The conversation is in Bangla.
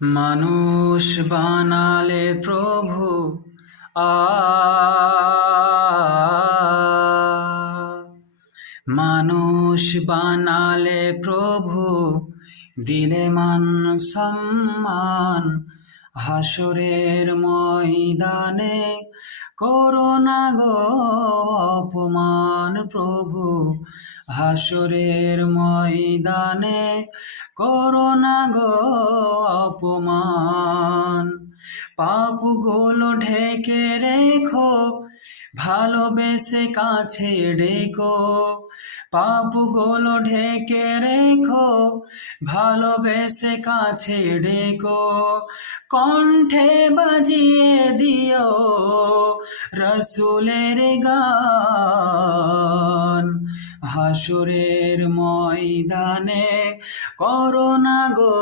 মানুষ বানালে প্রভু আ মানুষ বানালে প্রভু, দিলে মান সম্মান, হাসরের ময়দানে করোনা গো অপমান প্রভু, হাসরের ময়দানে করোনা গো অপমান। পাপগুলো ঢেকে রেখো, ভালোবেসে কাছে ডেকো, পাপগুলো ঢেকে রেখো, ভালোবেসে কাছে ডেকো, কণ্ঠে বাজিয়ে দিও রসুলের গান, হাসরের ময়দানে করোনা গো